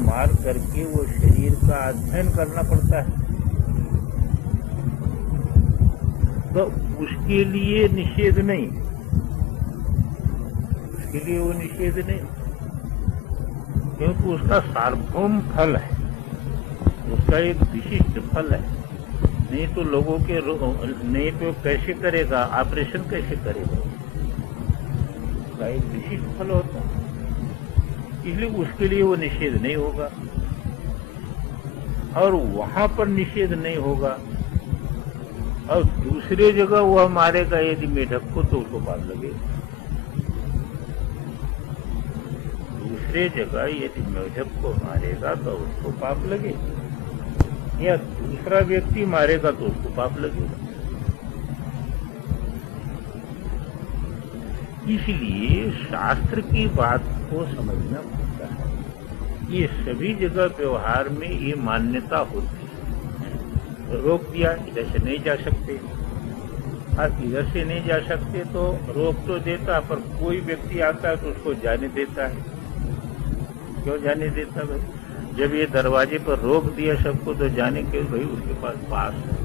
मार करके वो शरीर का अध्ययन करना पड़ता है, तो उसके लिए निषेध नहीं, उसके लिए वो निषेध नहीं, क्योंकि उसका सार्वभौम फल है, उसका एक विशिष्ट फल है। नहीं तो लोगों के नहीं तो कैसे करेगा, ऑपरेशन कैसे करेगा, उसका एक विशिष्ट फल होता है, इसलिए उसके लिए वो निषेध नहीं होगा। और वहां पर निषेध नहीं होगा, और दूसरे जगह वह मारेगा यदि मेढक को, तो उसको पाप लगेगा। दूसरे जगह यदि मेढक को मारेगा तो उसको पाप लगेगा, या दूसरा व्यक्ति मारेगा तो उसको पाप लगेगा। इसलिए शास्त्र की बात को समझना पड़ता है। ये सभी जगह व्यवहार में ये मान्यता होती है। रोक दिया, इधर से नहीं जा सकते, आप इधर से नहीं जा सकते तो रोक तो देता, पर कोई व्यक्ति आता है तो उसको जाने देता है। क्यों जाने देता भाई? जब ये दरवाजे पर रोक दिया सबको, तो जाने के भाई उसके पास पास है,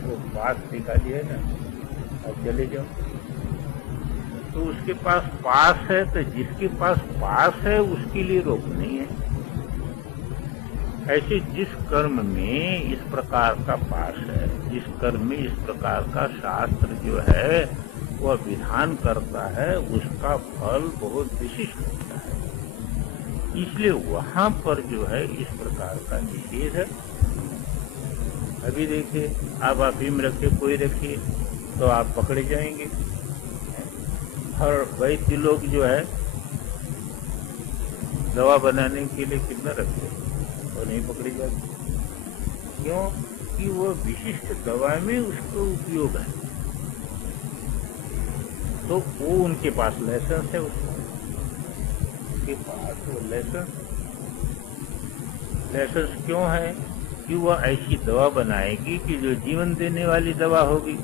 वो पास दिखा दिया ना, अब चले जाओ। तो उसके पास पास है, तो जिसके पास पास है उसके लिए रोक नहीं है। ऐसे जिस कर्म में इस प्रकार का पास है, जिस कर्म में इस प्रकार का शास्त्र जो है वह विधान करता है, उसका फल बहुत विशिष्ट होता है। इसलिए वहां पर जो है इस प्रकार का निषेध है। अभी देखिए, आप अफीम रखिए, कोई रखिए, तो आप पकड़े जाएंगे। और वैद्य लोग जो है दवा बनाने के लिए कितना रखते हैं, तो नहीं पकड़ी जाती। क्यों? कि वो विशिष्ट दवा में उसका उपयोग है, तो वो उनके पास लाइसेंस है, उसके पास वो लाइसेंस क्यों है? कि वह ऐसी दवा बनाएगी कि जो जीवन देने वाली दवा होगी,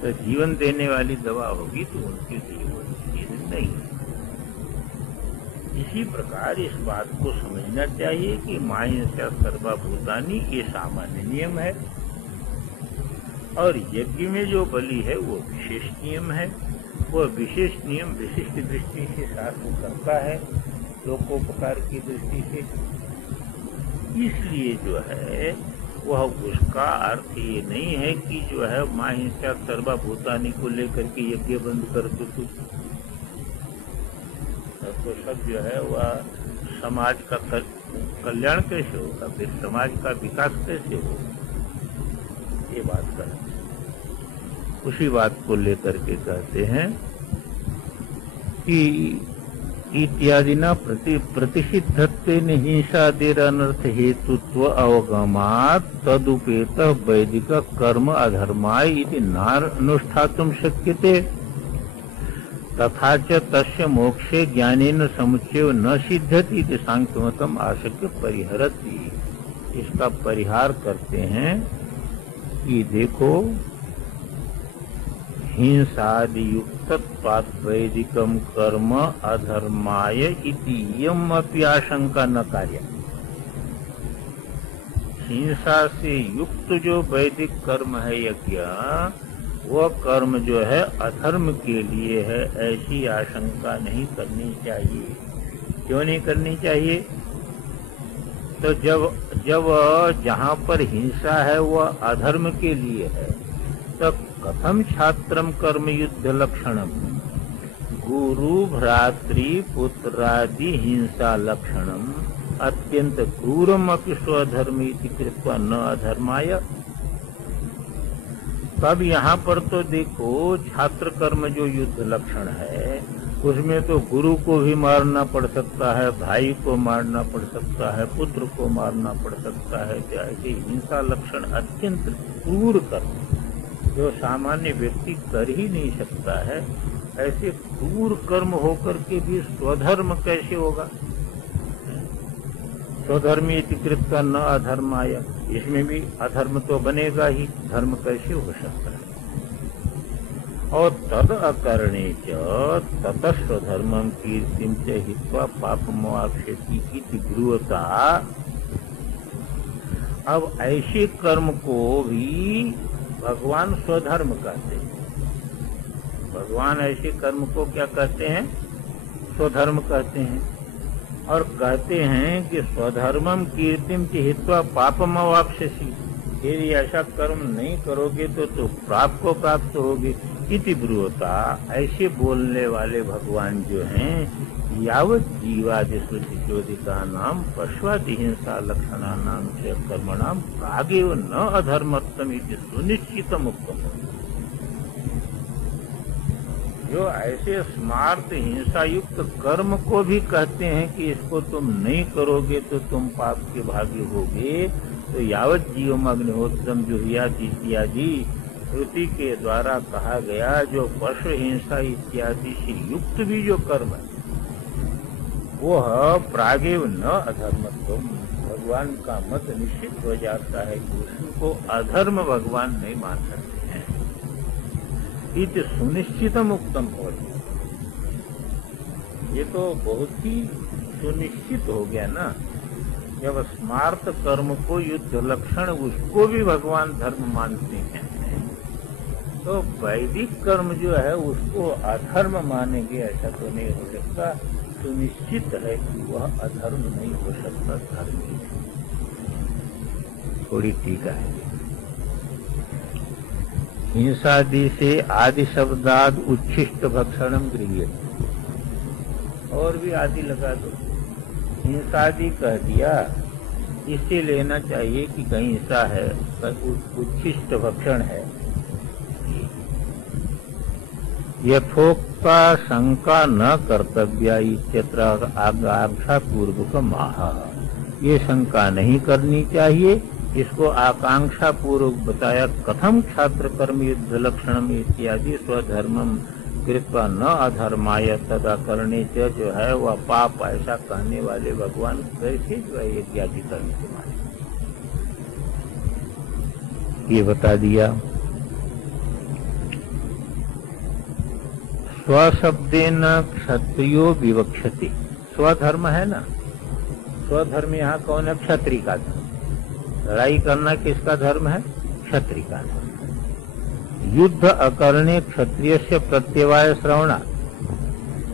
तो जीवन देने वाली दवा होगी तो उनके लिए वो निषेध नहीं है। इसी प्रकार इस बात को समझना चाहिए कि माहिंसा सर्वभूतानि ये सामान्य नियम है, और यज्ञ में जो बलि है वो विशेष नियम है। वो विशेष नियम विशिष्ट दृष्टि से शास्त्र करता है, लोकोपकार की दृष्टि से। इसलिए जो है वह उसका अर्थ ये नहीं है कि जो है माहिंसा सर्वभूतानि को लेकर के यज्ञ बंद कर दो कुछ, तो सब जो है वह समाज का कल्याण कैसे होगा, फिर समाज का विकास कैसे होगा, ये बात कर उसी बात को लेकर के कहते हैं कि इत्यादि न प्रतिषिद्धत्वेन हिंसादेर अनर्थ हेतुत्व अवगमात् तदुपेत वैदिक कर्म अधर्माय इति नानुष्ठातुं शक्यते तथा च तस्य मोक्षे ज्ञानेन समुच्चयो न सिद्ध्यति इति सांख्यमतम् आशक्य परिहरति। इसका परिहार करते हैं कि देखो, हिंसादि युक्तत्वात् वैदिकम कर्म अधर्माय इति यम अपि आशंका न कार्य। हिंसा से युक्त जो वैदिक कर्म है यज्ञ, वह कर्म जो है अधर्म के लिए है, ऐसी आशंका नहीं करनी चाहिए। क्यों नहीं करनी चाहिए? तो जब जहाँ पर हिंसा है वह अधर्म के लिए है, तो कथम छात्रम कर्म युद्ध लक्षणम गुरु भ्रातृ पुत्रादि हिंसा लक्षणम अत्यंत क्रूरम अपि स्वधर्म इति कृत्वा न अधर्माय। तब यहाँ पर तो देखो, छात्र कर्म जो युद्ध लक्षण है उसमें तो गुरु को भी मारना पड़ सकता है, भाई को मारना पड़ सकता है, पुत्र को मारना पड़ सकता है। ऐसे हिंसा लक्षण अत्यंत क्रूर कर्म जो सामान्य व्यक्ति कर ही नहीं सकता है, ऐसे क्रूर कर्म होकर के भी स्वधर्म कैसे होगा? स्वधर्मी इति कृत्वा न अधर्माय, इसमें भी अधर्म तो बनेगा ही, धर्म कैसे हो सकता है? और तद अकरणे च ततस्व धर्मम कीर्तिम च हित्वा पापमवाप्स्यति इति ब्रूयता। अब ऐसे कर्म को भी भगवान स्वधर्म कहते हैं। भगवान ऐसे कर्म को क्या कहते हैं? स्वधर्म कहते हैं। और कहते हैं कि स्वधर्मम कीर्तिम च हित्वा पापमवाप्स्यसि, यदि ऐसा कर्म नहीं करोगे तो पाप को प्राप्त होगे। इति ब्रूयता, ऐसे बोलने वाले भगवान जो हैं, यावत जीवादि श्रुतिचोदिता नाम पश्वादि हिंसा लक्षणा नाम च कर्मणाम प्रागेव न अधर्मत्तम इति सुनिश्चितम उक्तम। जो ऐसे स्मार्त हिंसा युक्त कर्म को भी कहते हैं कि इसको तुम नहीं करोगे तो तुम पाप के भागी होगे, तो यावत जीवम अग्निहोत्रम जुहियात इत्यादि श्रुति के द्वारा कहा गया जो पशु हिंसा इत्यादि से युक्त भी जो कर्म है वो प्रागेव न अधर्मत्व, भगवान का मत निश्चित हो जाता है कि उसको अधर्म भगवान नहीं मान सकते हैं। इत सुनिश्चितम उत्तम हो, ये तो बहुत ही सुनिश्चित हो गया ना। जब स्मार्त कर्म को युद्ध लक्षण उसको भी भगवान धर्म मानते हैं, तो वैदिक कर्म जो है उसको अधर्म मानेंगे ऐसा तो नहीं हो सकता। सुनिश्चित है कि वह अधर्म नहीं हो सकता, धर्म ही है। थोड़ी टीका है। हिंसादि से आदि शब्दाद उच्छिष्ट भक्षणम गृह्य, और भी आदि लगा दो। हिंसादि कह दिया, इससे लेना चाहिए कि कहीं हिंसा है, उच्छिष्ट भक्षण है। यथोक्ता शंका न कर्तव्या इत्यत्र आकांक्षा पूर्वक माह, ये शंका नहीं करनी चाहिए, इसको आकांक्षा पूर्वक बताया। कथम छात्र कर्म युद्ध लक्षणम इत्यादि स्वधर्मम कृत्वा न अधर्माय तदा करने से जो है वह पाप, ऐसा कहने वाले भगवान कैसे जो है इत्यादि करने के माने ये बता दिया। स्वशब्देन क्षत्रियो विवक्षति, स्वधर्म है ना, स्वधर्म यहाँ कौन है? क्षत्रिय का धर्म। लड़ाई करना किसका धर्म है? क्षत्रिय का धर्म। युद्ध अकरणे क्षत्रिय से प्रत्यवाय श्रवणा,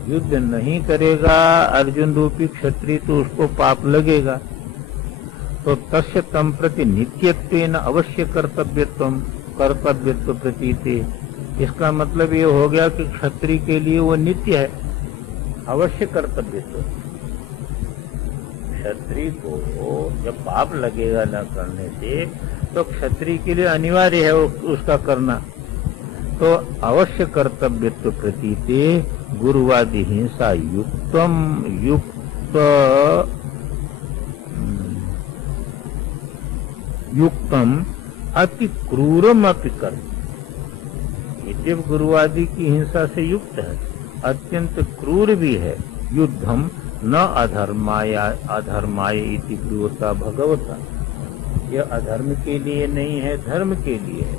युद्ध नहीं करेगा अर्जुन रूपी क्षत्रिय तो उसको पाप लगेगा। तो तस्य तम प्रति नित्यत्वेन अवश्य कर्तव्यत्व प्रतीते, इसका मतलब ये हो गया कि क्षत्रिय के लिए वो नित्य है, अवश्य कर्तव्यत्व। क्षत्रिय को जब पाप लगेगा न करने से तो क्षत्रिय के लिए अनिवार्य है उसका करना, तो अवश्य कर्तव्यत्व प्रतीते गुरुवादी हिंसा युक्तम अति क्रूरम अपि कर्म, यद्यप गुरुवादी की हिंसा से युक्त है, अत्यंत क्रूर भी है। युद्धम न अधर्माय इति ब्रूयता भगवता, यह अधर्म के लिए नहीं है, धर्म के लिए है,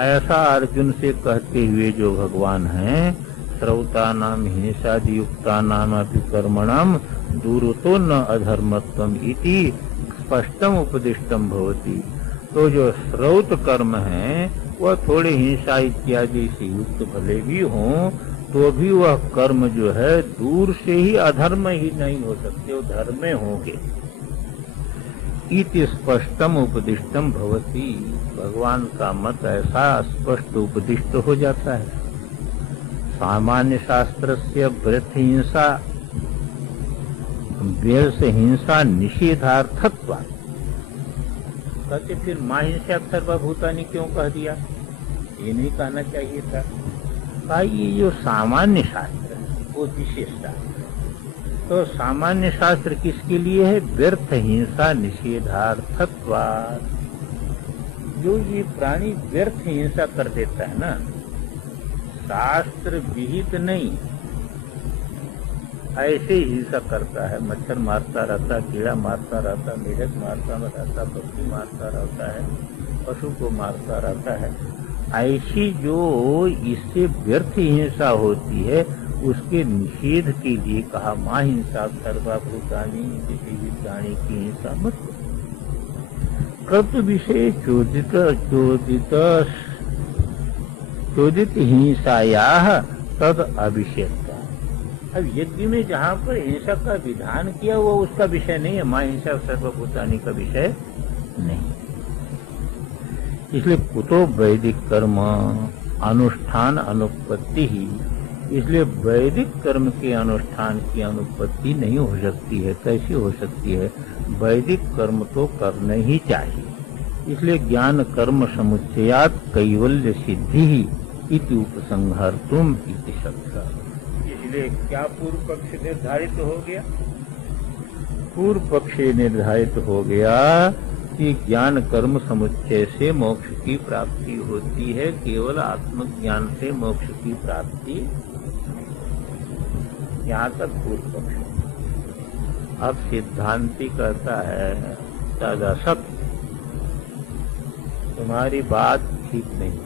ऐसा अर्जुन से कहते हुए जो भगवान हैं, श्रौता नाम हिंसादि युक्ता नाम अपि कर्मणाम दूरतो न अधर्मत्वम इति स्पष्टम उपदिष्टम भवति। तो जो श्रौत कर्म है वह थोड़े हिंसा इत्यादि से युक्त भले भी हों, तो भी वह कर्म जो है दूर से ही अधर्म ही नहीं हो सकते, वो धर्म में होंगे। इति स्पष्टम उपदिष्टम भवति, भगवान का मत ऐसा स्पष्ट उपदिष्ट हो जाता है। सामान्य शास्त्र से वृत्त हिंसा व्यर्थ हिंसा निषेधार्थत्व, कहते फिर मां हिंसा सर्वभूतानि क्यों कह दिया? ये नहीं कहना चाहिए था। ये जो सामान्य शास्त्र है वो विशेष शास्त्र, तो सामान्य शास्त्र किसके लिए है? व्यर्थ हिंसा निषेधार्थत्वात्, जो ये प्राणी व्यर्थ हिंसा कर देता है ना, शास्त्र विहित नहीं, ऐसे ही हिंसा करता है। मच्छर मारता रहता, कीड़ा मारता रहता, मेढक मारता रहता, पक्षी मारता रहता है, पशु को मारता रहता है, ऐसी जो इससे व्यर्थ हिंसा होती है उसके निषेध के लिए कहा मां हिंसा सर्वभूतानि, किसी भी प्राणी की हिंसा मत करो। कर्तव्य विषय चोदित हिंसाया तद अभिषेकता। अब यज्ञ में जहाँ पर हिंसा का विधान किया वो उसका विषय नहीं है, मां हिंसा सर्वभूतानि का विषय नहीं। इसलिए कुतो वैदिक कर्म अनुष्ठान अनुपत्ति ही, इसलिए वैदिक कर्म के अनुष्ठान की अनुपत्ति नहीं हो सकती है। कैसी हो सकती है? वैदिक कर्म तो करना ही चाहिए। इसलिए ज्ञान कर्म समुच्चयात् कैवल्य सिद्धि ही इति उपसंहर्तुम इति शब्द। इसलिए क्या पूर्व पक्ष निर्धारित हो गया? पूर्व पक्ष निर्धारित हो गया कि ज्ञान कर्म समुच्चय से मोक्ष की प्राप्ति होती है, केवल आत्मज्ञान से मोक्ष की प्राप्ति। यहाँ तक पूर्व पक्ष। अब सिद्धांती कहता है दादा सब तुम्हारी बात ठीक नहीं।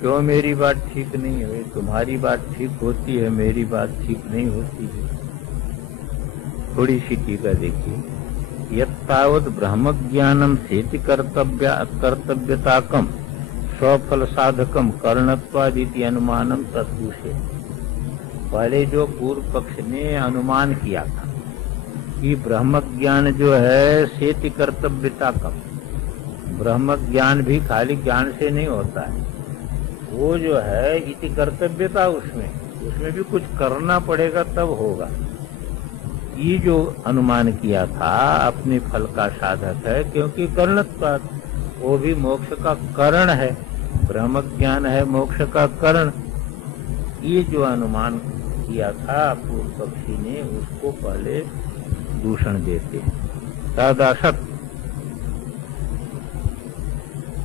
क्यों मेरी बात ठीक नहीं है? तुम्हारी बात ठीक होती है, मेरी बात ठीक नहीं होती है। थोड़ी सी टीका देखिए। यत्तावत् ब्रह्म ज्ञानम सेति कर्तव्यताकम स्वफल साधकम कर्णत्वादिति अनुमानम तद्दूषे। पहले जो पूर्व पक्ष ने अनुमान किया था कि ब्रह्म ज्ञान जो है सेति कर्तव्यताकम, ब्रह्म ज्ञान भी खाली ज्ञान से नहीं होता है, वो जो है इति कर्तव्यता, उसमें भी कुछ करना पड़ेगा तब होगा। ये जो अनुमान किया था अपने फल का साधक है, क्योंकि कर्णत्वात् वो भी मोक्ष का कारण है, ब्रह्म ज्ञान है मोक्ष का कारण। ये जो अनुमान किया था पूर्व पक्षी ने, उसको पहले दूषण देते हैं। तदासत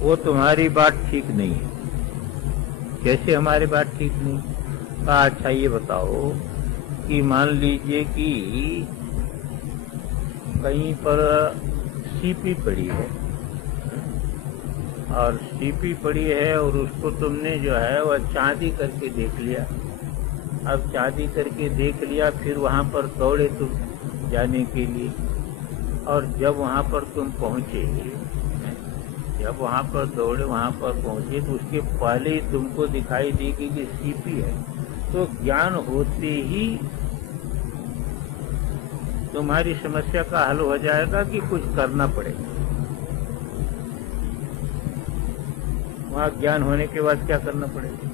वो तुम्हारी बात ठीक नहीं है। कैसे हमारी बात ठीक नहीं? अच्छा ये बताओ कि मान लीजिए कि कहीं पर सीपी पड़ी है और सीपी पड़ी है और उसको तुमने जो है वह चांदी करके देख लिया। अब चांदी करके देख लिया, फिर वहां पर दौड़े तुम जाने के लिए, और जब वहां पर तुम पहुंचे, जब वहां पर दौड़े वहां पर पहुंचे तो उसके पहले ही तुमको दिखाई देगी कि सीपी है, तो ज्ञान होते ही तुम्हारी समस्या का हल हो जाएगा कि कुछ करना पड़ेगा? वहां ज्ञान होने के बाद क्या करना पड़ेगा?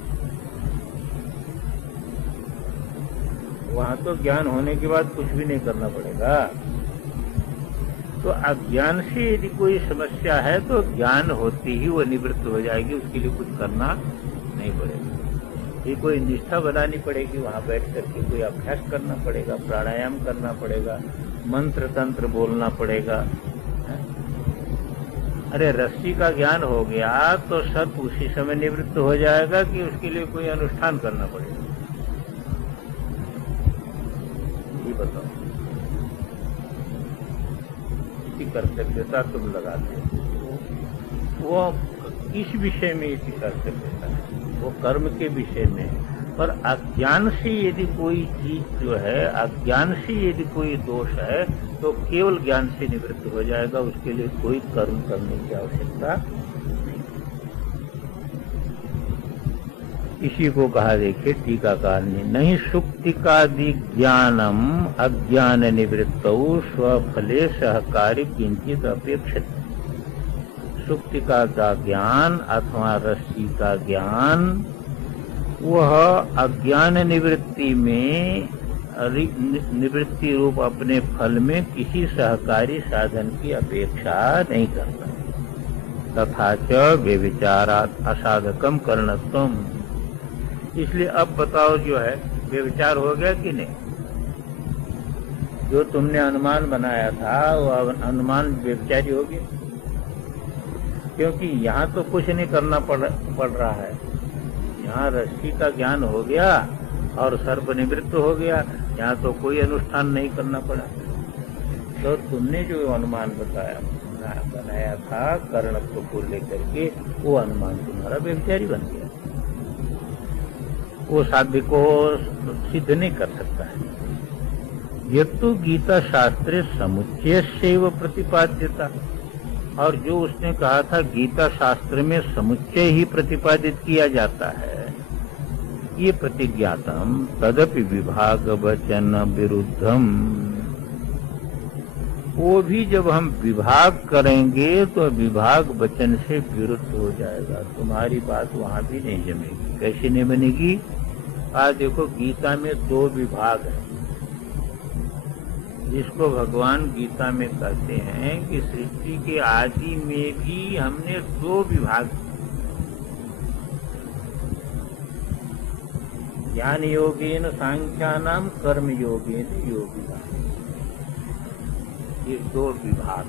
वहां तो ज्ञान होने के बाद कुछ भी नहीं करना पड़ेगा। तो अज्ञान से यदि कोई समस्या है तो ज्ञान होते ही वो निवृत्त हो जाएगी, उसके लिए कुछ करना नहीं पड़ेगा। ये कोई निष्ठा बनानी पड़ेगी, वहां बैठ करके कोई अभ्यास करना पड़ेगा, प्राणायाम करना पड़ेगा, मंत्र तंत्र बोलना पड़ेगा। अरे रस्सी का ज्ञान हो गया तो सब उसी समय निवृत्त हो जाएगा कि उसके लिए कोई अनुष्ठान करना पड़ेगा? ये बताओ। इसी कर्तव्यता तुम लगाते हो, वो किस विषय में इसी कर्तव्यता है? वो कर्म के विषय में है। पर अज्ञान से यदि कोई चीज जो है, अज्ञान से यदि कोई दोष है तो केवल ज्ञान से निवृत्त हो जाएगा, उसके लिए कोई कर्म करने की आवश्यकता नहीं। इसी को कहा देखिए टीकाकार ने, नहीं सुक्तिकादि ज्ञानम अज्ञान निवृत्तौ स्वफले सहकारी किंचित अपेक्षित। सुक्तिका का ज्ञान अथवा रस्सी का ज्ञान वह अज्ञान निवृत्ति में निवृत्ति रूप अपने फल में किसी सहकारी साधन की अपेक्षा नहीं करता। तथा च व्यभिचारात् असाधकम कर्णत्वम। इसलिए अब बताओ जो है व्यभिचार हो गया कि नहीं? जो तुमने अनुमान बनाया था वो अनुमान व्यभिचारी हो गया, क्योंकि यहाँ तो कुछ नहीं करना पड़ रहा है। यहाँ रस्सी का ज्ञान हो गया और सर्प निवृत्त हो गया, यहाँ तो कोई अनुष्ठान नहीं करना पड़ा। तो तुमने जो अनुमान बताया बनाया था कर्णत्व को लेकर के, वो अनुमान तुम्हारा व्यभिचारी बन गया। वो साध्य को सिद्ध नहीं कर सकता है। यत्तु गीता शास्त्रे समुच्चय सेव प्रतिपाद्यता, और जो उसने कहा था गीता शास्त्र में समुच्चय ही प्रतिपादित किया जाता है, ये प्रतिज्ञातम तदपि विभाग वचन विरुद्धम, वो भी जब हम विभाग करेंगे तो विभाग वचन से विरुद्ध हो जाएगा। तुम्हारी बात वहां भी नहीं जमेगी। कैसे नहीं बनेगी? आज देखो गीता में 2 विभाग हैं, जिसको भगवान गीता में कहते हैं कि सृष्टि के आदि में भी हमने 2 विभाग, ज्ञान योगेन सांख्यानाम कर्म योगेन योगिनाम, ये 2 विभाग।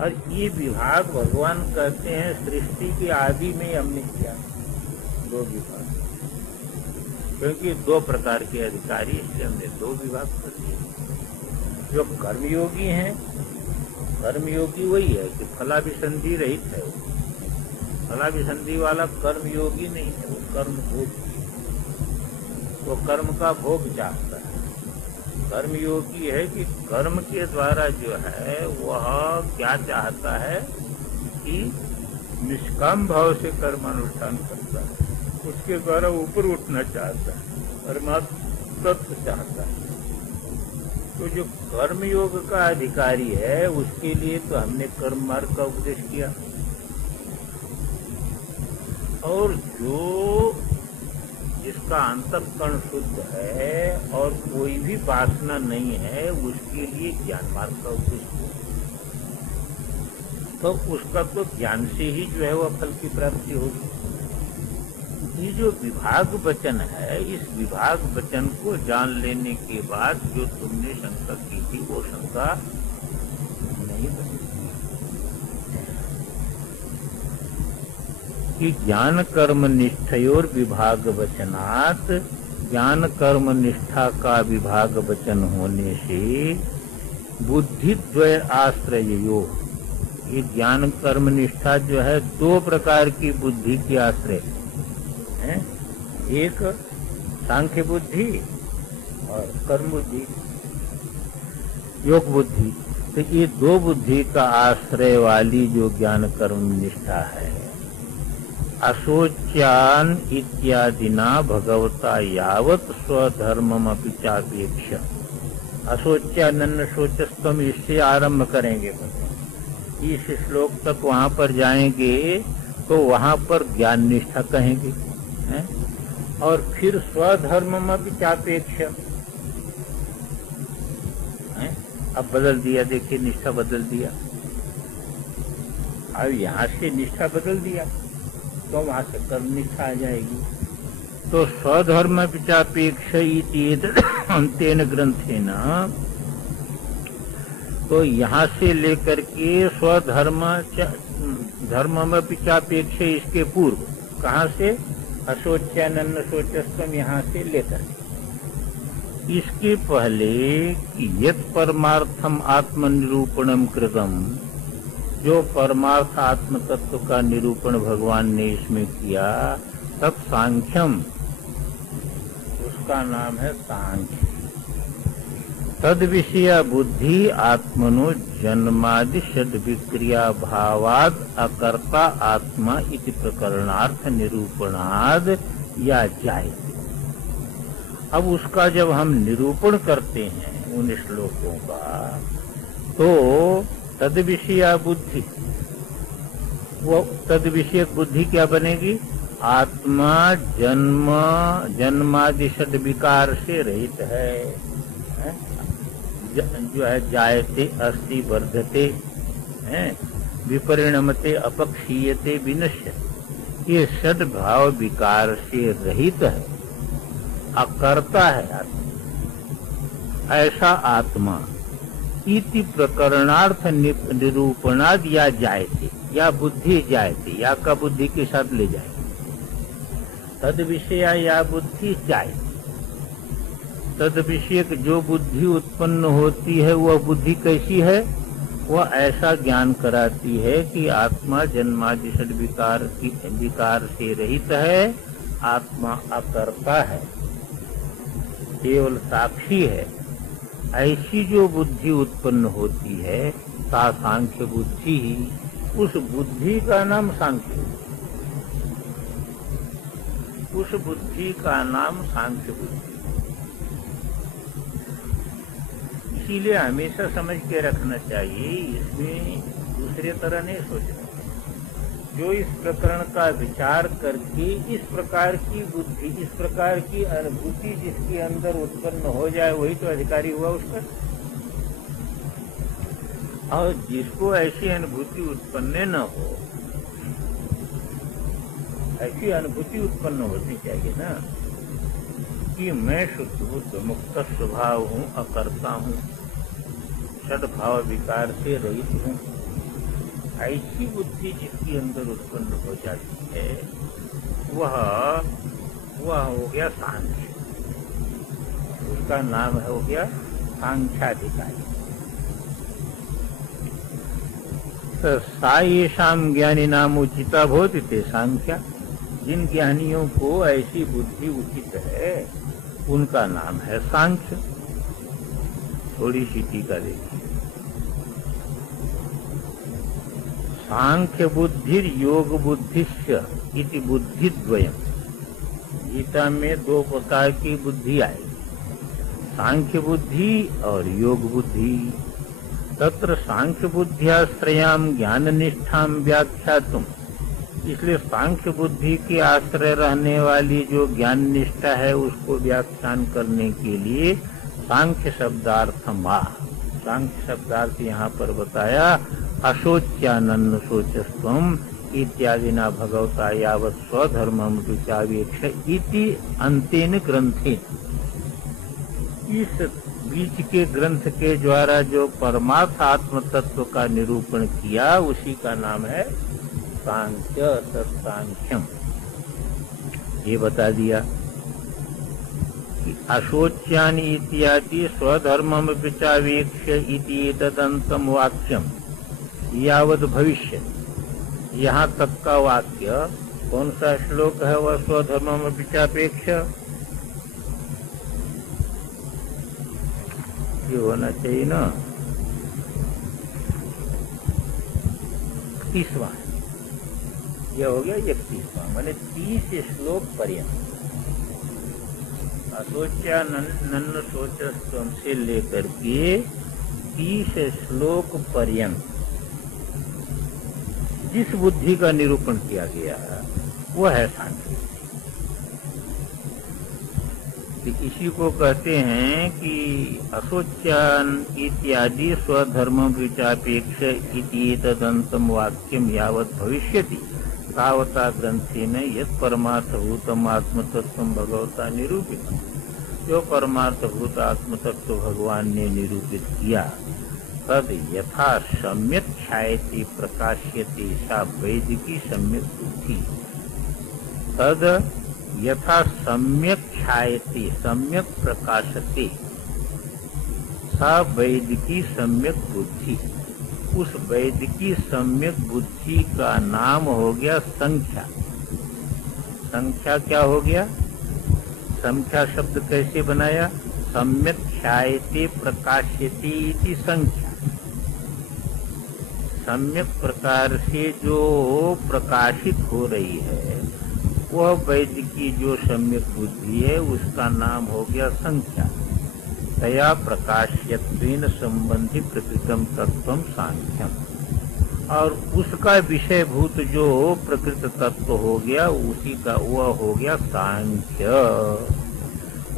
और ये विभाग भगवान कहते हैं सृष्टि के आदि में हमने किया 2 विभाग, क्योंकि 2 प्रकार के अधिकारी, इसलिए हमने 2 विभाग कर दिए। जो कर्मयोगी हैं, कर्मयोगी वही है कि फलाभिसंधि रहित है। फलाभिसंधि वाला कर्मयोगी नहीं है, वो कर्म भोगी, वो कर्म का भोग चाहता है। कर्मयोगी है कि कर्म के द्वारा जो है वह क्या चाहता है कि निष्काम भाव से कर्मानुष्ठान करता है, उसके द्वारा ऊपर उठना चाहता है, परमात्मा तत्व चाहता है। तो जो कर्मयोग का अधिकारी है उसके लिए तो हमने कर्म मार्ग का उपदेश किया, और जो जिसका अंतःकरण शुद्ध है और कोई भी वासना नहीं है उसके लिए ज्ञान मार्ग का उपदेश किया। तो उसका तो ज्ञान से ही जो है वह फल की प्राप्ति होगी। ये जो विभाग वचन है, इस विभाग वचन को जान लेने के बाद जो तुमने शंका की थी वो शंका नहीं बनी कि ज्ञान कर्म निष्ठयोर विभाग वचनात्, ज्ञान कर्म निष्ठा का विभाग वचन होने से बुद्धि द्वय आश्रयो, ये ज्ञान कर्म निष्ठा जो है 2 प्रकार की बुद्धि की आश्रय है, एक सांख्य बुद्धि और कर्म बुद्धि, योग बुद्धि। तो ये 2 बुद्धि का आश्रय वाली जो ज्ञान कर्म निष्ठा है, अशोच्यान इत्यादिना भगवता यावत स्वधर्मम अपि चापेक्ष, अशोच्यानन्न शोचस्तम, इससे आरंभ करेंगे। इस श्लोक तक वहां पर जाएंगे तो वहां पर ज्ञान निष्ठा कहेंगे है? और फिर स्वधर्मम अपि चापेक्ष, अब बदल दिया, देखिए निष्ठा बदल दिया। अब यहाँ से निष्ठा बदल दिया तो वहां से कर्म निष्ठा आ जाएगी। तो स्वधर्म पिचापेक्ष अंतेन ग्रंथेन, तो यहाँ से लेकर के स्वधर्म धर्म पिचापेक्ष, इसके पूर्व कहाँ से अशोच्यानन्न शोचस्तम, यहाँ से लेकर इसके पहले कि यत् परमार्थम आत्मनिरूपणम कृतम, जो परमार्थ आत्म तत्व का निरूपण भगवान ने इसमें किया, तब सांख्यम, उसका नाम है सांख्य। तद विषय बुद्धि आत्मनो जन्मादि षड विक्रिया भावाद अकर्ता आत्मा इति प्रकरणार्थ निरूपणाद या जायते। अब उसका जब हम निरूपण करते हैं उन श्लोकों का, तो तद विषय बुद्धि, वो तद विषय बुद्धि क्या बनेगी? आत्मा जन्मादि षड विकार से रहित है? जो है जायते अस्ति वर्धते विपरिणमते अपक्षीयते विनश्यते, ये षड भाव विकार से रहित है, अकर्ता है आत्मा, ऐसा आत्मा इति प्रकरणार्थ निरूपणाद या जायते, या बुद्धि जायते, या का बुद्धि के साथ ले जाए, तद विषय या बुद्धि जायते। तद विषय जो बुद्धि उत्पन्न होती है वह बुद्धि कैसी है? वह ऐसा ज्ञान कराती है कि आत्मा जन्मादि षड विकार से रहित है, आत्मा अकर्ता है, केवल साक्षी है। ऐसी जो बुद्धि उत्पन्न होती है सा सांख्य बुद्धि ही, उस बुद्धि का नाम सांख्य, उस बुद्धि का नाम सांख्य बुद्धि। इसीलिए हमेशा समझ के रखना चाहिए, इसमें दूसरे तरह नहीं सोचना। जो इस प्रकरण का विचार करके इस प्रकार की बुद्धि, इस प्रकार की अनुभूति जिसके अंदर उत्पन्न हो जाए, वही तो अधिकारी हुआ उसका। और जिसको ऐसी अनुभूति उत्पन्न न हो, ऐसी अनुभूति उत्पन्न होनी चाहिए ना कि मैं शुद्ध बुद्ध मुक्त स्वभाव हूँ, अकर्ता हूँ, सद्भाव विकार से रहित हूँ। ऐसी बुद्धि जिसके अंदर उत्पन्न हो जाती है, वह हो गया सांख्य। उसका नाम हो गया सांख्याधिकारी। तो सा येषां ज्ञानी नाम उचिता भवति ते सांख्या। जिन ज्ञानियों को ऐसी बुद्धि उचित है, उनका नाम है सांख्य। थोड़ी सी टीका देखिए। सांख्य बुद्धिर योग बुद्धिश्च इति बुद्धिद्वयम्। गीता में दो प्रकार की बुद्धि आई, सांख्य बुद्धि और योग बुद्धि। तत्र सांख्य बुद्ध्याश्रयाम ज्ञान निष्ठाम व्याख्यातुम। इसलिए सांख्य बुद्धि के आश्रय रहने वाली जो ज्ञान निष्ठा है, उसको व्याख्यान करने के लिए सांख्य शब्दार्थ माह। सांख्य शब्दार्थ यहाँ पर बताया अशोच्यानन्न शोचस्त्वम इत्यादि ना भगवता यावत् स्वधर्मम विचावेक्ष इति अंतेन ग्रंथेन। इस बीच के ग्रंथ के द्वारा जो परमार्थ आत्म तत्व का निरूपण किया, उसी का नाम है सांख्य, तत्सांख्यम। ये बता दिया कि अशोच्यानि इत्यादि स्वधर्मम विचावेक्ष इति तदंतम वाक्यम यावद भविष्य। यहाँ तक का वाक्य कौन सा श्लोक है? वह स्वधर्मम विचापेक्ष ये होना चाहिए ना, 30वां। यह हो गया 31वां, माने 30 श्लोक पर्यंत। अशोच्यानन्न शोचस्त्वम से लेकर के 30 श्लोक पर्यंत जिस बुद्धि का निरूपण किया गया वह है सांख्य। इसी को कहते हैं कि अशोच्यान इत्यादि स्वधर्म विचापेक्ष इति तदंतम वाक्यम यावत् भविष्यति तावता ग्रंथेन यत् परमार्थभूतम आत्मतत्वम भगवता निरूपित। जो परमार्थभूत आत्मतत्व भगवान ने निरूपित किया, तद यथा सम्यक ख्यायते प्रकाश्यते सा वैदिकी सम्यक बुद्धि। तद यथा सम्यक ख्यायते सम्यक प्रकाशते सा वैदिकी सम्यक बुद्धि। उस वैदिकी सम्यक बुद्धि का नाम हो गया संख्या। संख्या क्या हो गया? संख्या शब्द कैसे बनाया? सम्यक ख्यायते प्रकाश्यते इति संख्या। सम्यक प्रकार से जो प्रकाशित हो रही है, वह वैदिकी जो सम्यक बुद्धि है, उसका नाम हो गया संख्या। तया प्रकाश्यत्वेन संबंधी प्रकृतम तत्वम सांख्यम। और उसका विषयभूत जो प्रकृत तत्व हो गया, उसी का वह हो गया सांख्य।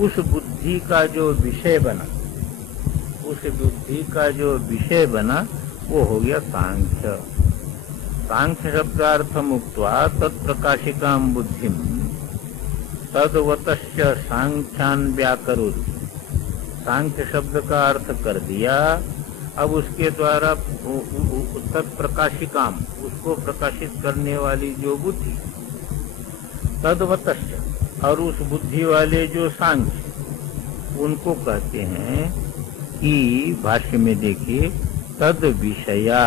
उस बुद्धि का जो विषय बना, उस बुद्धि का जो विषय बना, वो हो गया सांख्य। सांख्य शब्दार्थम उक्त्वा तत्प्रकाशिकां बुद्धिम तद्वतस्य सांख्यान व्याकरोति। सांख्य शब्द का अर्थ कर दिया, अब उसके द्वारा तत्प्रकाशिकाम, उसको प्रकाशित करने वाली जो बुद्धि, तद्वतस्य, और उस बुद्धि वाले जो सांख्य, उनको कहते हैं कि भाष्य में देखिए तद विषया,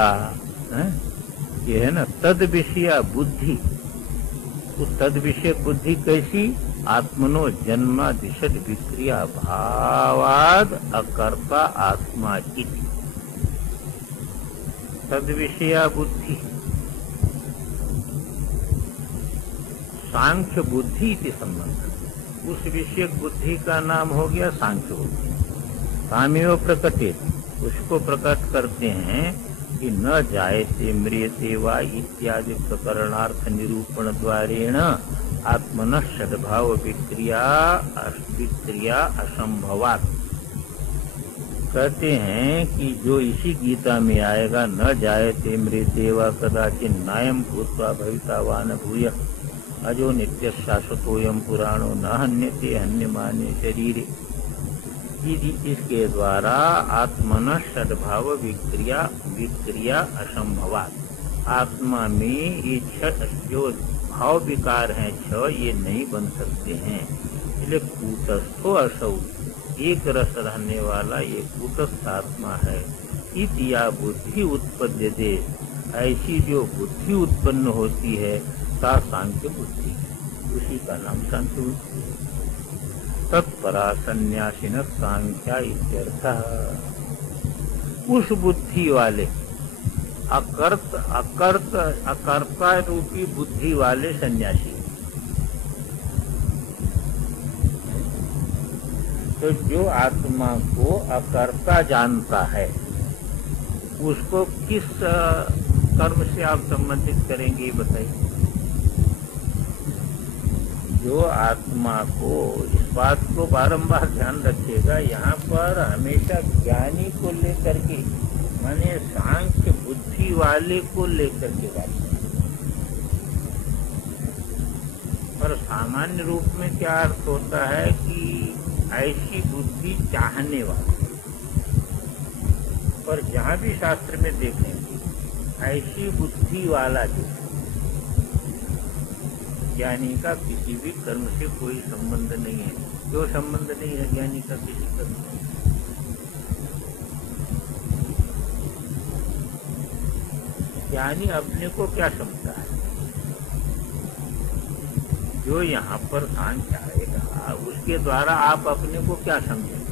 ये है ना तद विषया बुद्धि। तो तद विषय बुद्धि कैसी? आत्मनो जन्मादिशद विक्रिया भावाद अकर्ता आत्मा इति। तद विषया बुद्धि सांख्य बुद्धि इति संबंध। उस विषय बुद्धि का नाम हो गया सांख्य बुद्धि। कामेव प्रकटित, उसको प्रकट करते हैं कि न जायते म्रियते वा इत्यादि प्रकरणार्थ निरूपण द्वारेण आत्मनः षड्भाव विक्रिया असंभवात्। कहते हैं कि जो इसी गीता में आएगा, न जायते म्रियते वा कदाचिन नायं भूत्वा भविता वा न भूयः अजो नित्य शाश्वतोयम पुराणो न हन्यते हन्यमाने शरीरे। इसके द्वारा आत्मन षड्भाव विक्रिया असंभवात्। आत्मा में ये जो भाव विकार हैं ये नहीं बन सकते हैं। इसलिए कूटस्थो असौ, एक रस रहने वाला ये कूटस्थ आत्मा है। इतिया बुद्धि उत्पद्यते, ऐसी जो बुद्धि उत्पन्न होती है सा सांख्य बुद्धि, उसी का नाम सांख्य बुद्धि। तत्परा संन्यासिन सांख्या इत्यर्थः। उस बुद्धि वाले अकर्ता रूपी बुद्धि वाले सन्यासी, तो जो आत्मा को अकर्ता जानता है उसको किस कर्म से आप संबंधित करेंगे बताइए। जो आत्मा को, इस बात को बारंबार ध्यान रखिएगा, यहाँ पर हमेशा ज्ञानी को लेकर के, माने सांख्य बुद्धि वाले को लेकर के बात। पर सामान्य रूप में क्या अर्थ होता है कि ऐसी बुद्धि चाहने वाले। पर जहाँ भी शास्त्र में देखेंगे ऐसी बुद्धि वाला जो ज्ञानी का किसी भी कर्म से कोई संबंध नहीं है। क्यों संबंध नहीं है ज्ञानी का किसी कर्म से? ज्ञानी अपने को क्या समझता है? जो यहाँ पर सांख्य आएगा उसके द्वारा आप अपने को क्या समझेंगे?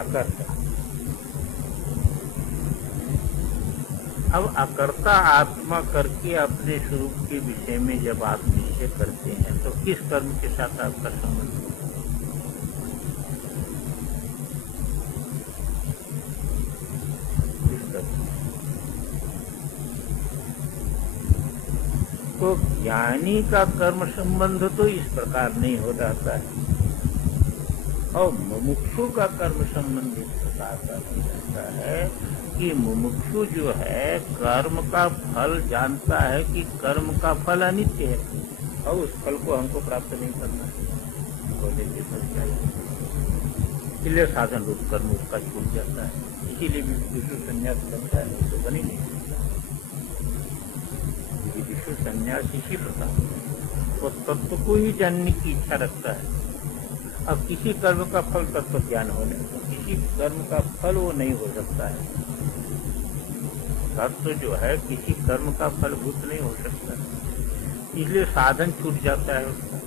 अकर्ता। अब अकर्ता आत्मा करके अपने स्वरूप के विषय में जब आप निश्चय करते हैं तो किस कर्म के साथ आपका संबंध है? तो ज्ञानी का कर्म संबंध तो इस प्रकार नहीं हो जाता है, और मुमुक्षु का कर्म संबंध इस प्रकार का नहीं रहता है कि मुमुक्षु जो है कर्म का फल जानता है कि कर्म का फल अनित्य है और उस फल को हमको प्राप्त नहीं करना है, इसलिए साधन रूप कर्म उसका छूट जाता है। इसीलिए विशु संन्यास बनता है, तो बनी नहीं सकता। विशु संन्यास इसी प्रकार वो तत्व को ही जानने की इच्छा रखता है। अब किसी कर्म का फल तत्व ज्ञान होने तो किसी कर्म का फल वो नहीं हो सकता है। तत्व जो है किसी कर्म का फलभूत नहीं हो सकता, इसलिए साधन छूट जाता है उसका।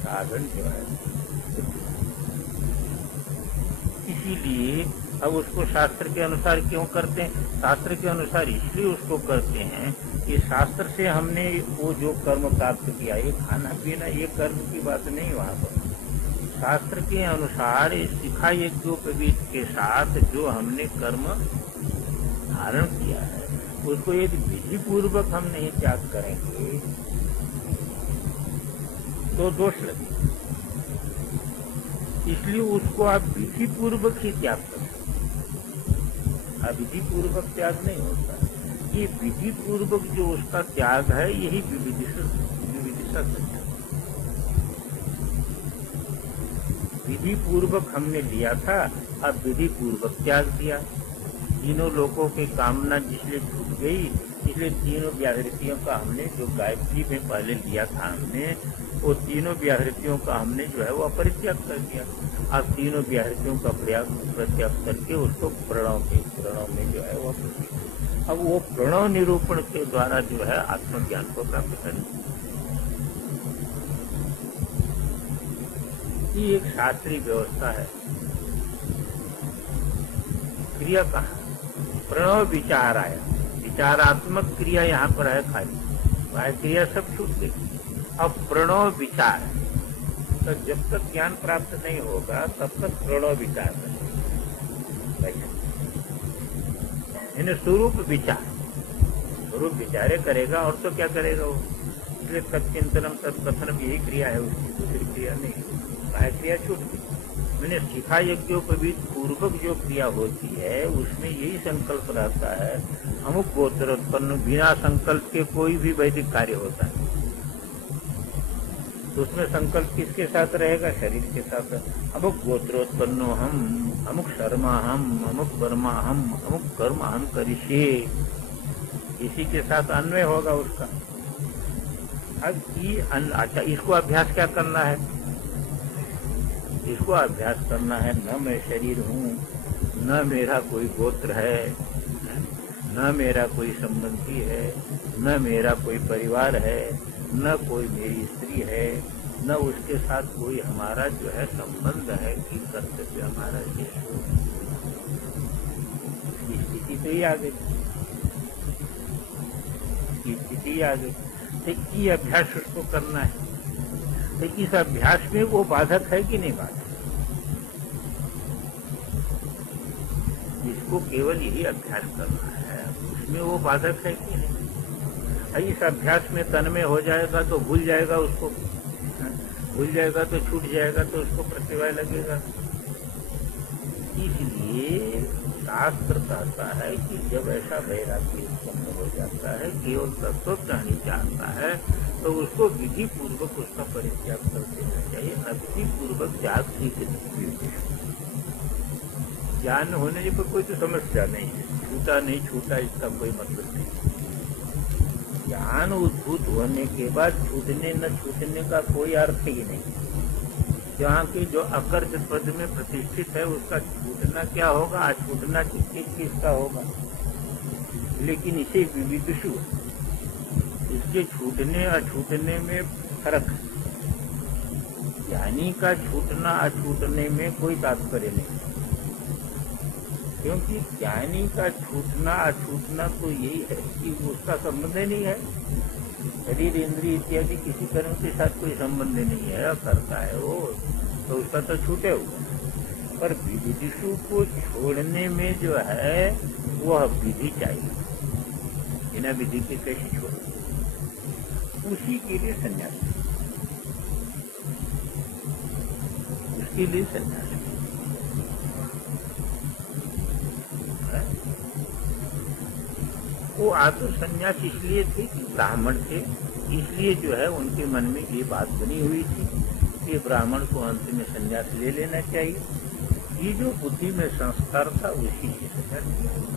साधन जो है इसीलिए अब उसको शास्त्र के अनुसार क्यों करते हैं? शास्त्र के अनुसार इसलिए उसको करते हैं कि शास्त्र से हमने वो जो कर्म प्राप्त किया, ये खाना पीना ये कर्म की बात नहीं। वहाँ पर शास्त्र के अनुसार शिखा यज्ञोपवीत के साथ जो हमने कर्म धारण किया है उसको यदि विधि पूर्वक हम नहीं त्याग करेंगे तो दोष लगेगा। इसलिए उसको आप विधि पूर्वक ही त्याग करें। अविधि पूर्वक त्याग नहीं होता। ये विधि पूर्वक जो उसका त्याग है यही विविदिशा सत्य। विधि पूर्वक हमने लिया था, अब विधि पूर्वक त्याग दिया। तीनों लोगों की कामना जिसलिए छूट गई, इसलिए तीनों व्याहृतियों का हमने जो गायत्री में पहले लिया था हमने, वो तीनों व्याहृतियों का हमने जो है वो अपरित्याग कर दिया। अब तीनों व्याहृतियों का प्रत्याग करके उसको प्रणव में जो है वो अब वो प्रणव निरूपण के द्वारा जो है आत्मज्ञान को प्राप्त करें। ये एक शास्त्रीय व्यवस्था है। क्रिया कहाँ? प्रणव विचार आया, विचारात्मक क्रिया यहाँ पर है खाली, वह क्रिया सब छूट गई। अब प्रणव विचार, तो जब तक ज्ञान प्राप्त नहीं होगा तब तक प्रणव विचार नहीं। स्वरूप विचार, स्वरूप विचारे करेगा और तो क्या करेगा वो? इसलिए तत्चिंतनम तत्कथनम यही क्रिया है उसकी, दूसरी क्रिया नहीं। वह क्रिया छूट गई। मैंने शिखा यज्ञोपवीत पूर्वक जो क्रिया होती है उसमें यही संकल्प रहता है, अमुक गोत्रोत्पन्न, बिना संकल्प के कोई भी वैदिक कार्य होता है तो उसमें संकल्प किसके साथ रहेगा? शरीर के साथ। अमुक गोत्रोत्पन्नो हम, अमुक शर्मा हम, अमुक वर्मा हम, अमुक कर्म हम करिष्ये, इसी के साथ अन्वय होगा उसका। अब अच्छा, इसको अभ्यास क्या करना है? इसको अभ्यास करना है, न मैं शरीर हूँ, न मेरा कोई गोत्र है, न मेरा कोई संबंधी है, न मेरा कोई परिवार है, न कोई मेरी स्त्री है, न उसके साथ कोई हमारा जो है संबंध है कि कर्तव्य हमारा ये हो। इसकी स्थिति तो ही आ गई, स्थिति आ गई। तो ये अभ्यास उसको करना है। तो इस अभ्यास में वो बाधक है कि नहीं बाधक? इसको केवल यही अभ्यास करना है, उसमें वो बाधक है कि नहीं? इस अभ्यास में तन्मय हो जाएगा तो भूल जाएगा, उसको भूल जाएगा तो छूट जाएगा, तो उसको प्रतिभा लगेगा। इसलिए शास्त्र कहता है कि जब ऐसा वैराग्य उत्पन्न हो जाता है, केवल तत्वज्ञानी जानता है, तो उसको विधि पूर्वक उसका परित्याग कर देना चाहिए। अविधि पूर्वक त्याग ठीक नहीं। ज्ञान होने पर कोई तो समस्या नहीं है, छूटा नहीं छूटा इसका कोई मतलब नहीं। ज्ञान उद्भूत होने के बाद छूटने न छूटने का कोई अर्थ ही नहीं। यहाँ की जो अकर्त पद में प्रतिष्ठित है उसका छूटना क्या होगा, छूटना किसका होगा? लेकिन इसे विविधुषु, इसके छूटने अछूटने में फर्क है। ज्ञानी का छूटना अछूटने में कोई तात्पर्य नहीं, क्योंकि ज्ञानी का छूटना अछूटना तो यही है कि उसका संबंध ही नहीं है। शरीर इंद्रिय इत्यादि किसी कर्म के साथ कोई संबंध नहीं है, करता है वो, तो उसका तो छूटे हुआ। पर विविधिषु को छोड़ने में जो है वह विधि चाहिए, बिना विधि के कैसे छोड़? उसी के लिए संन्यास, उसके लिए संन्यास। वो आत्म संन्यास इसलिए थे कि ब्राह्मण थे, इसलिए जो है उनके मन में ये बात बनी हुई थी कि ब्राह्मण को अंत में संन्यास ले लेना चाहिए। ये जो बुद्धि में संस्कार था उसी से संन्यास।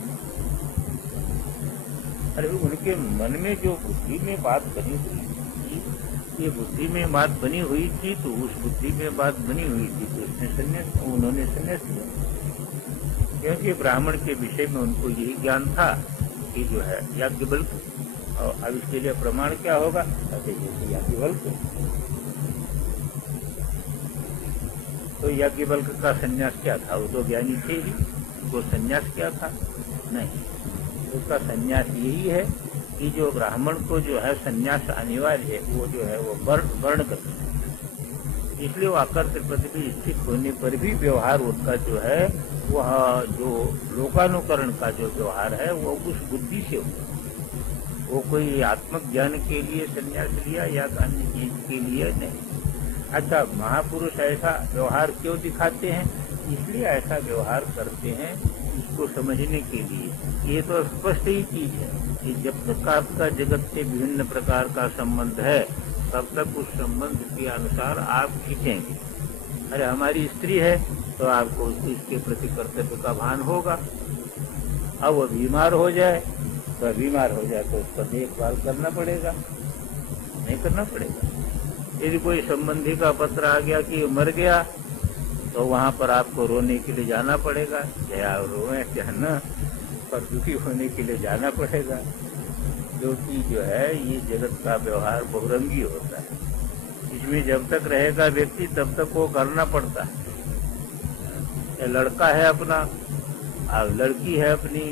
अरे उनके मन में जो बुद्धि में बात बनी हुई थी, ये बुद्धि में बात बनी हुई थी, तो उस बुद्धि में बात बनी हुई थी तो उन्होंने संन्यास लिया। क्योंकि ब्राह्मण के विषय में उनको यही ज्ञान था कि जो है याज्ञवल्क्य, और अब इसके लिए प्रमाण क्या होगा? जैसे याज्ञवल्क्य, तो याज्ञवल्क्य का संन्यास क्या था? वो तो ज्ञानी थे ही, वो संन्यास क्या था? नहीं, उसका संन्यास यही है कि जो ब्राह्मण को जो है संन्यास अनिवार्य है, वो जो है वो वर्ण करते हैं। इसलिए वो आकर्षक प्रतिभि स्थित होने पर भी व्यवहार उनका जो है वह जो लोकानुकरण का जो व्यवहार है वो उस बुद्धि से होगा। वो कोई आत्मज्ञान के लिए संन्यास लिया या अन्य चीज के लिए नहीं। अच्छा, महापुरुष ऐसा व्यवहार क्यों दिखाते हैं? इसलिए ऐसा व्यवहार करते हैं इसको समझने के लिए। ये तो स्पष्ट ही चीज है कि जब तक आपका जगत से विभिन्न प्रकार का संबंध है तब तक उस संबंध के अनुसार आप खींचेंगे। अरे हमारी स्त्री है तो आपको इसके प्रति कर्तव्य का भान होगा। अब वो बीमार हो जाए तो उसका देखभाल करना पड़ेगा, नहीं करना पड़ेगा? यदि कोई संबंधी का पत्र आ गया कि मर गया, तो वहां पर आपको रोने के लिए जाना पड़ेगा, या रोए क्या न, पर दुखी होने के लिए जाना पड़ेगा, क्योंकि जो है ये जगत का व्यवहार बहुरंगी होता है। इसमें जब तक रहेगा व्यक्ति तब तक वो करना पड़ता है। लड़का है अपना, अब लड़की है अपनी,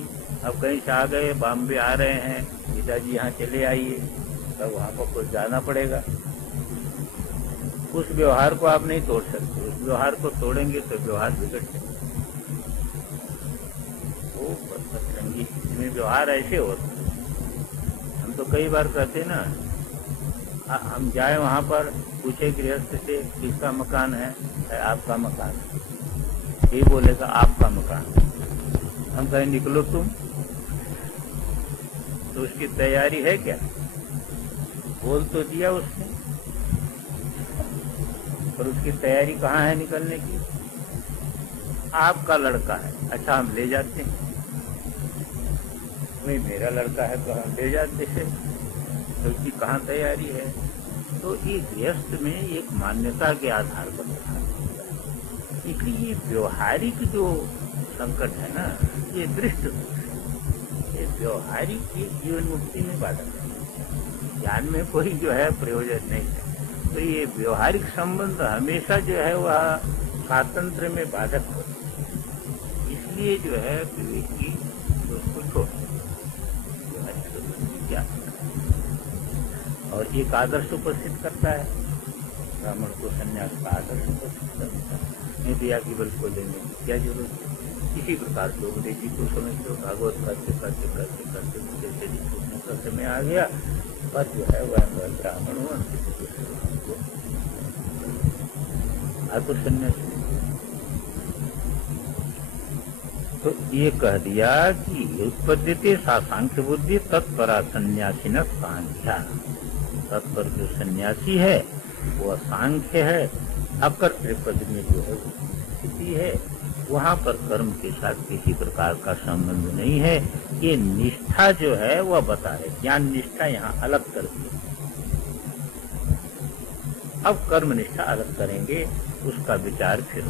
अब कहीं से आ गए, बॉम्बे आ रहे हैं, पिताजी यहाँ चले आइए, तब वहाँ पर कुछ जाना पड़ेगा। उस व्यवहार को आप नहीं तोड़ सकते, उस व्यवहार को तोड़ेंगे तो व्यवहार बिगड़ जाएगा। वो सत्संगी इसमें व्यवहार ऐसे होते हैं। हम तो कई बार कहते ना, हम जाए वहाँ पर, पूछे गृहस्थ से किसका मकान है, आपका मकान है, ये बोलेगा आपका मकान। हम कहें निकलो तुम, तो उसकी तैयारी है क्या? बोल तो दिया उसने, पर उसकी तैयारी कहाँ है निकलने की? आपका लड़का है, अच्छा हम ले जाते हैं, नहीं मेरा लड़का है तो हम ले जाते हैं, तो उसकी कहाँ तैयारी है? तो ये गृहस्थ में एक मान्यता के आधार पर रखा जाता है। इसलिए ये व्यवहारिक जो संकट है ना, ये दृष्ट, ये व्यवहारिक जीवन मुक्ति में बाधक है, ज्ञान में कोई जो है प्रयोजन नहीं है। तो ये व्यवहारिक संबंध हमेशा जो है वह स्वातंत्र में बाधक होता है। इसलिए जो है विवेकी उसको छोड़ व्यवहारिक संबंध क्या, और एक आदर्श उपस्थित करता है, ब्राह्मण को संन्यास का आदर्श उपस्थित करता है। नहीं दिया केवल को लेने की क्या जरूरत है? इसी प्रकार से उपदेश जी को समझ लो, भागवत करते करते करते करते जैसे जी छूटने का समय आ गया, पर जो है वह ब्राह्मण हुआ, किसी दूसरे को आतुर संन्यासी। तो ये कह दिया कि उत्पद्यते सा सांख्य बुद्धि तत्परा सन्यासी न सांख्या, तत्पर जो सन्यासी है वह सांख्य है। अकर्तृ पद में जो है स्थिति है, वहां पर कर्म के साथ किसी प्रकार का संबंध नहीं है। ये निष्ठा जो है वह बता रहे, ज्ञान निष्ठा यहाँ अलग कर दी। अब कर्म निष्ठा अलग करेंगे, उसका विचार फिर।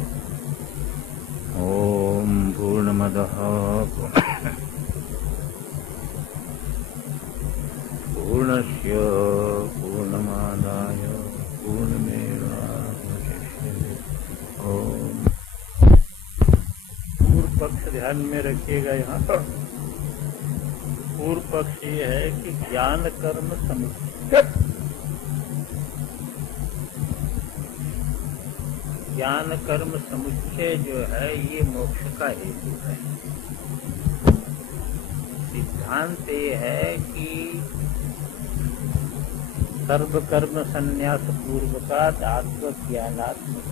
ओम पूर्णमदः पूर्णस्य पूर्णमादाय पूर्णमेवावशिष्यते। ओम। पूर्व पक्ष ध्यान में रखिएगा। यहाँ पर पूर्व पक्ष ये है कि ज्ञान कर्म समुच्चय, ज्ञान कर्म समुच्चय जो है ये मोक्ष का हेतु है। सिद्धांत ये है कि सर्व कर्म संन्यास पूर्वकात् आत्मज्ञानात्मक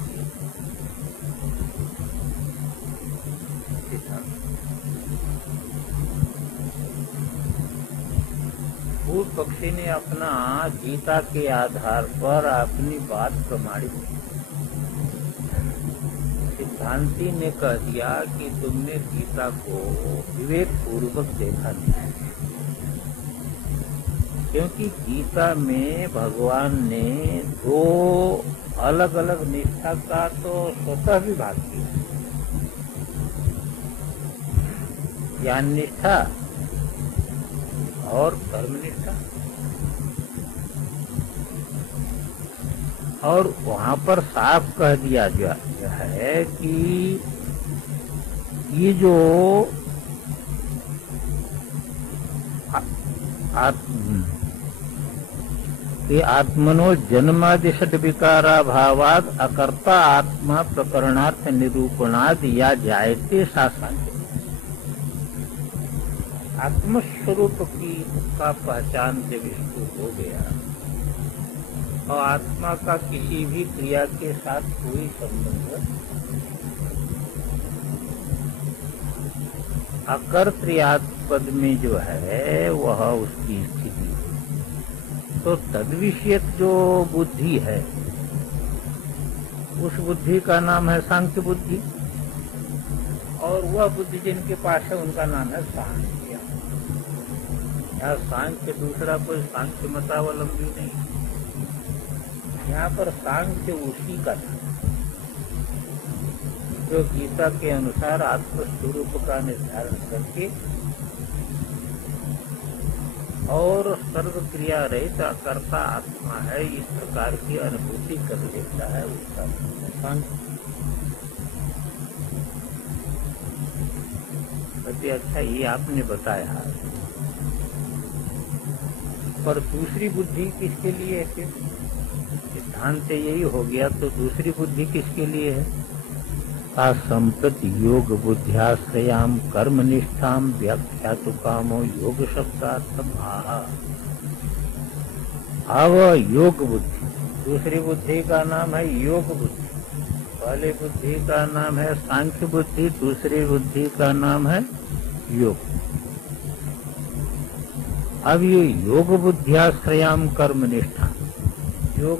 पूर्व पक्षी ने अपना गीता के आधार पर अपनी बात प्रमाणित की। सिद्धांति ने कह दिया कि तुमने गीता को विवेक पूर्वक देखा नहीं, क्योंकि गीता में भगवान ने दो अलग अलग निष्ठा का तो स्वतः विभाग किया, ज्ञान निष्ठा और कर्म निष्ठा। और वहां पर साफ कह दिया गया है कि ये जो आत्मनो जन्मादि षड विकारा भावाद अकर्ता आत्मा प्रकरणार्थ निरूपणाद या जायते सासांख्य। आत्मस्वरूप की का पहचान जब इसको हो गया और आत्मा का किसी भी क्रिया के साथ कोई संबंध, अकर्तृयात् पद में जो है वह उसकी स्थिति। तो तद्विषयक जो बुद्धि है उस बुद्धि का नाम है सांख्य बुद्धि, और वह बुद्धि जिनके पास है उनका नाम है सांख्य। यहाँ सांख्य दूसरा कोई सांख्य मतावलंबी नहीं, यहाँ पर सांख्य उसी का था जो गीता के अनुसार आत्मस्वरूप का निर्धारण करके और सर्व क्रिया रहित कर्ता आत्मा है इस प्रकार की अनुभूति कर लेता है उसका सांख्य। अच्छा ये आपने बताया, पर दूसरी बुद्धि किसके लिए है? फिर सिद्धांत यही हो गया तो दूसरी बुद्धि किसके लिए है? संप्रति योग बुद्ध्याश्रयाम कर्म निष्ठाम व्याख्यातु कामो योग शब्दार्थम आह। अब योग बुद्धि, दूसरी बुद्धि का नाम है योग बुद्धि। पहले बुद्धि का नाम है सांख्य बुद्धि, दूसरी बुद्धि का नाम है योग। अब ये योग बुद्ध्याश्रयाम कर्म निष्ठा, योग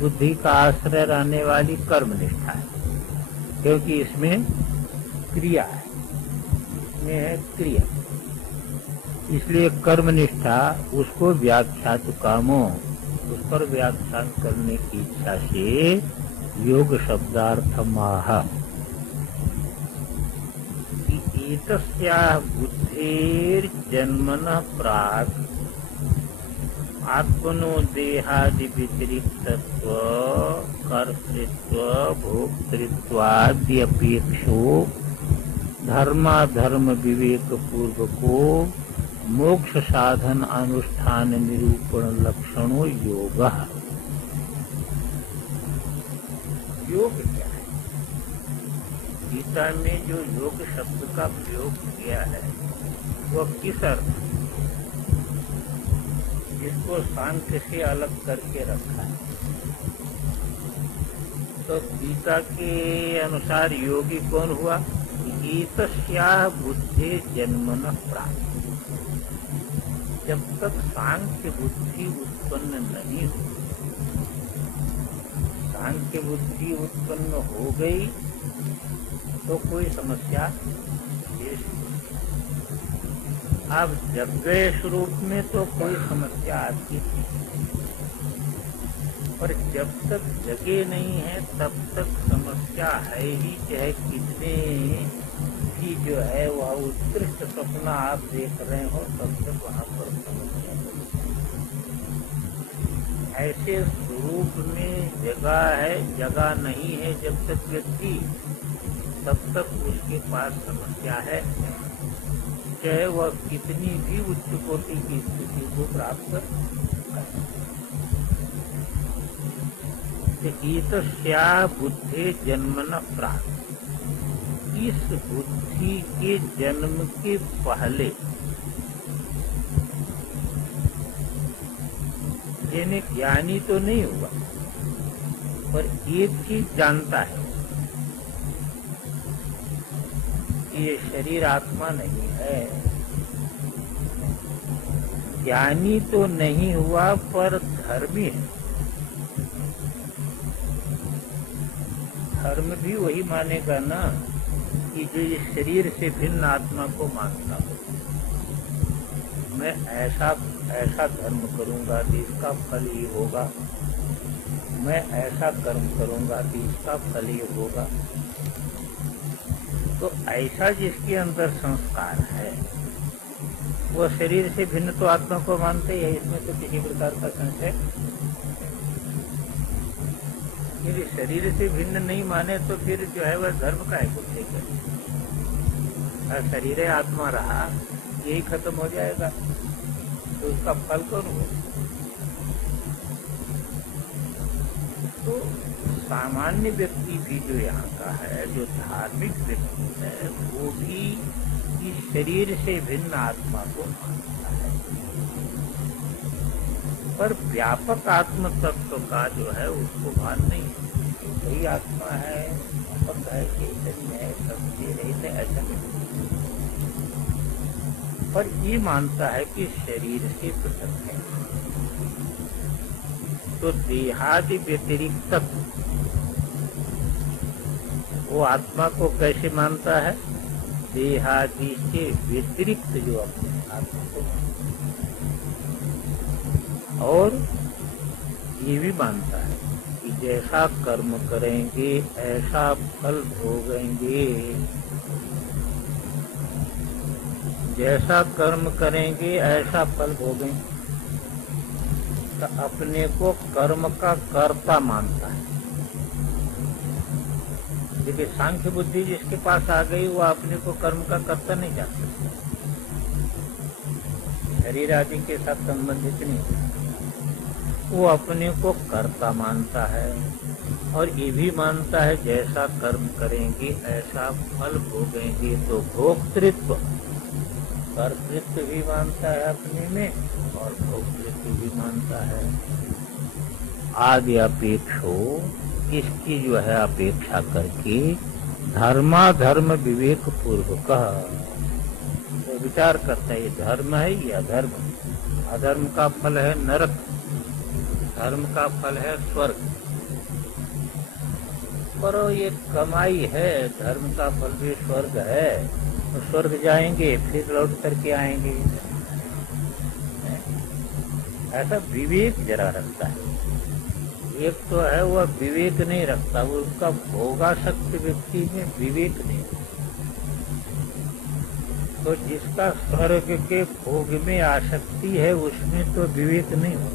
बुद्धि का आश्रय रहने वाली कर्म निष्ठा है, क्योंकि इसमें क्रिया है, इसमें है क्रिया, इसलिए कर्म निष्ठा उसको व्याख्यातु कामों, उस पर व्याख्यान करने की इच्छा से योग शब्दार्थमाह। एतस्याः बुद्धेर्जन्मनः प्राक् आत्मनो देहादि व्यतिरिक्तत्व कर्तृत्व भोक्तृत्वाद्यपेक्षो धर्माधर्म विवेक पूर्वको मोक्ष साधन अनुष्ठान निरूपण लक्षणों योग। योग क्या है? गीता में जो योग शब्द का प्रयोग किया है वह किस अर्थ, जिसको सांख्य से अलग करके रखा है? तो गीता के अनुसार योगी कौन हुआ? एतस्याः बुद्धे जन्मनः प्राक्। जब तक सांख्य बुद्धि उत्पन्न नहीं हुई, सांख्य बुद्धि उत्पन्न हो गई तो कोई समस्या शेष नहीं। अब जग गए स्वरूप में तो कोई समस्या आती नहीं, पर जब तक जगे नहीं है तब तक समस्या है ही। चाहे कितने भी जो है वह उत्कृष्ट सपना आप देख रहे हो तब तक वहाँ पर समस्या है। ऐसे स्वरूप में जगह है, जगह नहीं है जब तक व्यक्ति, तब तक उसके पास समस्या है, चाहे वह कितनी भी उच्च कोटि की स्थिति को प्राप्त करे। एतस्याः बुद्धे जन्मनः प्राक्, इस बुद्धि के जन्म के पहले, यानी ज्ञानी तो नहीं हुआ, पर एक चीज जानता है, ये शरीर आत्मा नहीं है। ज्ञानी तो नहीं हुआ पर धर्मी है। धर्म भी वही मानेगा ना कि जो इस शरीर से भिन्न आत्मा को मानता हो। मैं ऐसा धर्म करूंगा तो इसका फल ये होगा, मैं ऐसा कर्म करूंगा तो इसका फल ये होगा। तो ऐसा जिसके अंदर संस्कार है वो शरीर से भिन्न तो आत्मा को मानते ही है, इसमें तो किसी प्रकार का संशय। यदि शरीर से भिन्न नहीं माने तो फिर जो है वह धर्म का है कुछ नहीं। शरीर आत्मा रहा, यही खत्म हो जाएगा तो उसका फल कौन हो? तो सामान्य व्यक्ति भी जो यहाँ का है, जो धार्मिक व्यक्ति है, वो भी इस शरीर से भिन्न आत्मा को मानता है, पर व्यापक आत्म तत्व का जो है उसको भान नहीं है। वही आत्मा है, व्यापक है, चैतन्य है, सबसे रहित है, ऐसा नहीं। पर ये मानता है कि शरीर से पृथक है। तो देहादि व्यतिरिक्त वो आत्मा को कैसे मानता है? देहादि से व्यतिरिक्त जो अपने आत्मा को मानता है। और ये भी मानता है कि जैसा कर्म करेंगे ऐसा फल भोगेंगे, जैसा कर्म करेंगे ऐसा फल भोगेंगे। तो अपने को कर्म का कर्ता मानता है। देखिए, सांख्य बुद्धि जिसके पास आ गई वो अपने को कर्म का कर्ता नहीं जान सकता, शरीर आदि के साथ संबंधित नहीं, वो अपने को कर्ता मानता है। और ये भी मानता है जैसा कर्म करेंगे ऐसा फल भोगेंगे। तो भोक्तृत्व, कर्तृत्व भी मानता है अपने में और भोक्तृत्व भी मानता है। आदि अपेक्षो, इसकी जो है अपेक्षा करके धर्माधर्म विवेक पूर्वक तो विचार करता है, ये धर्म है ये अधर्म। अधर्म का फल है नरक, धर्म का फल है स्वर्ग। पर ये कमाई है, धर्म का फल भी स्वर्ग है, तो स्वर्ग जाएंगे फिर लौट करके आएंगे। ऐसा विवेक जरा रखता है। एक तो है वह विवेक नहीं रखता, वो उसका भोगासक्त व्यक्ति में विवेक नहीं। तो जिसका स्वर्ग के भोग में आसक्ति है उसमें तो विवेक नहीं हो।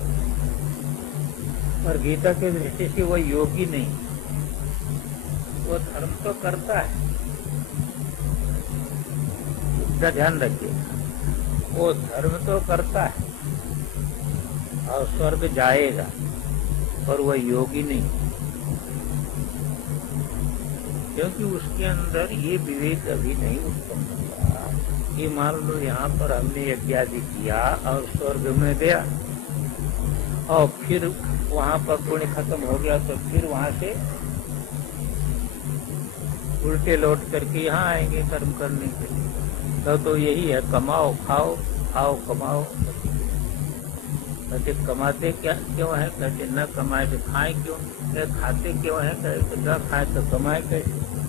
और गीता के दृष्टि से वह योगी नहीं, वो धर्म तो करता है, इसका ध्यान रखिए। वो धर्म तो करता है और स्वर्ग जाएगा, पर वह योगी नहीं, क्योंकि उसके अंदर ये विवेक अभी नहीं उत्पन्न हुआ। ये मान लो यहाँ पर हमने यज्ञादि किया और स्वर्ग में गया और फिर वहाँ पर पुण्य खत्म हो गया, तो फिर वहाँ से उल्टे लौट करके यहाँ आएंगे कर्म करने के लिए। तो यही है, कमाओ खाओ, खाओ कमाओ। कहते कमाते क्या क्यों है? कहते न कमाए तो खाए क्यों? खाते क्यों है? कहते न खाए तो कमाए कैसे?